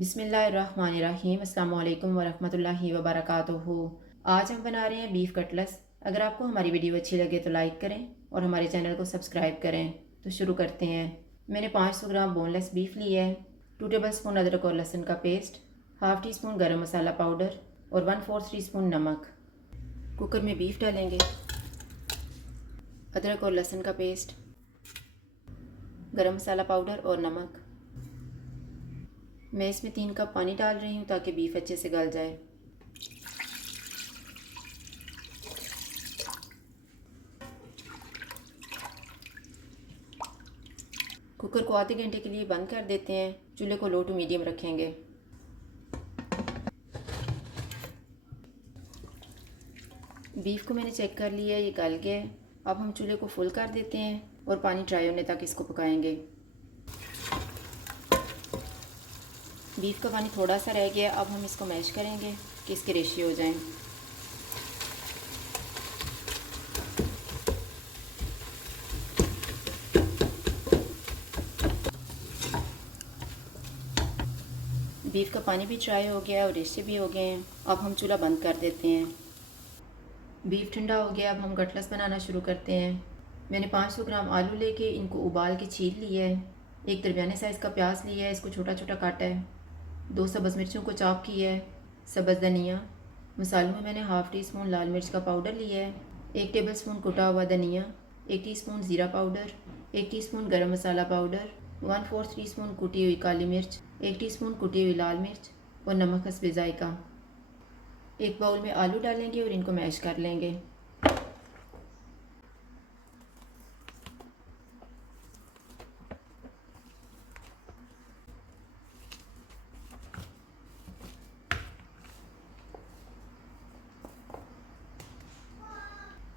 बिस्मिल्लाहिर्रहमानिर्रहीम अस्सलाम वालेकुम वरहमतुल्लाहि वबरकातुहू। आज हम बना रहे हैं बीफ कटलेट्स। अगर आपको हमारी वीडियो अच्छी लगे तो लाइक करें और हमारे चैनल को सब्सक्राइब करें। तो शुरू करते हैं। मैंने 500 ग्राम बोनलेस बीफ लिया है, 2 टेबल स्पून अदरक और लहसुन का पेस्ट, हाफ़ टी स्पून गर्म मसाला पाउडर और 1/4 टी स्पून नमक। कुकर में बीफ डालेंगे, अदरक और लहसुन का पेस्ट, गर्म मसाला पाउडर और नमक। मैं इसमें 3 कप पानी डाल रही हूँ ताकि बीफ अच्छे से गल जाए। कुकर को आधे घंटे के लिए बंद कर देते हैं। चूल्हे को लो टू मीडियम रखेंगे। बीफ को मैंने चेक कर लिया है, ये गल गया है। अब हम चूल्हे को फुल कर देते हैं और पानी ड्राई होने तक इसको पकाएंगे। बीफ का पानी थोड़ा सा रह गया, अब हम इसको मैश करेंगे कि इसके रेशियो हो जाएं। बीफ का पानी भी ड्राई हो गया और रेशे भी हो गए हैं। अब हम चूल्हा बंद कर देते हैं। बीफ ठंडा हो गया, अब हम कटलेट्स बनाना शुरू करते हैं। मैंने 500 ग्राम आलू लेके इनको उबाल के छील लिया है। एक दरमियाने साइज़ का प्याज लिया है, इसको छोटा छोटा काटा है। 2 सब्ज़ मिर्चों को चॉप किया है, सब्ज़ धनिया। मसालों में मैंने हाफ़ टी स्पून लाल मिर्च का पाउडर लिया है, 1 टेबल स्पून कुटा हुआ धनिया, 1 टीस्पून ज़ीरा पाउडर, 1 टीस्पून गरम मसाला पाउडर, 1/4 टी स्पून कुटी हुई काली मिर्च, 1 टीस्पून कुटी हुई लाल मिर्च और नमक हस्बे ज़ायका। एक बाउल में आलू डालेंगे और इनको मैश कर लेंगे।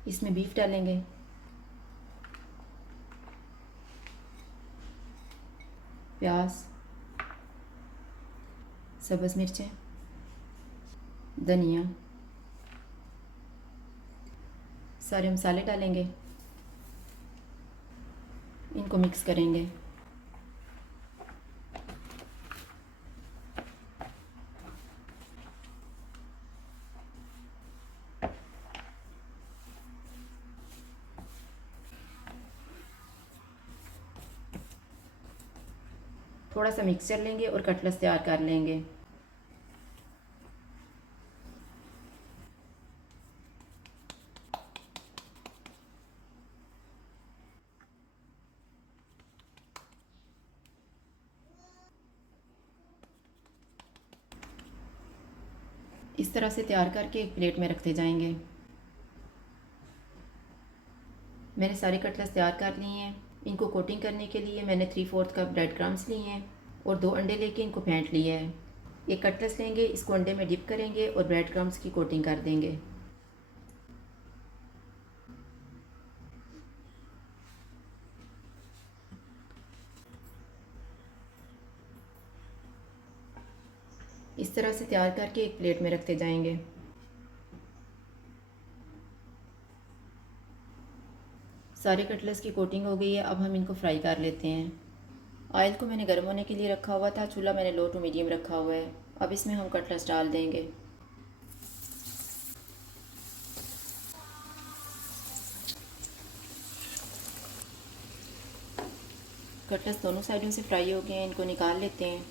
इसमें बीफ डालेंगे, प्याज, सब्ज़ मिर्चें, धनिया, सारे मसाले डालेंगे, इनको मिक्स करेंगे। थोड़ा सा मिक्सचर लेंगे और कटलेट्स तैयार कर लेंगे। इस तरह से तैयार करके एक प्लेट में रखते जाएंगे। मैंने सारे कटलेट्स तैयार कर लिए हैं। इनको कोटिंग करने के लिए मैंने 3/4 कप ब्रेड क्रम्स लिए हैं और 2 अंडे लेके इनको फेंट लिया है। एक कटलेट्स लेंगे, इसको अंडे में डिप करेंगे और ब्रेड क्रम्स की कोटिंग कर देंगे। इस तरह से तैयार करके एक प्लेट में रखते जाएंगे। सारे कटलेट्स की कोटिंग हो गई है, अब हम इनको फ्राई कर लेते हैं। ऑयल को मैंने गर्म होने के लिए रखा हुआ था, चूल्हा मैंने लो टू मीडियम रखा हुआ है। अब इसमें हम कटलेट्स डाल देंगे। कटलेट्स दोनों साइडों से फ्राई हो गए हैं, इनको निकाल लेते हैं।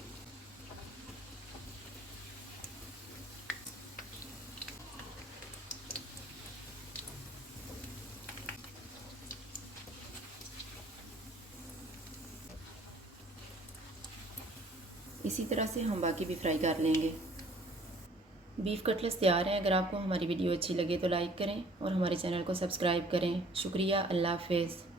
इसी तरह से हम बाकी भी फ्राई कर लेंगे। बीफ कटलेट्स तैयार हैं। अगर आपको हमारी वीडियो अच्छी लगे तो लाइक करें और हमारे चैनल को सब्सक्राइब करें। शुक्रिया। अल्लाह हाफ़िज़।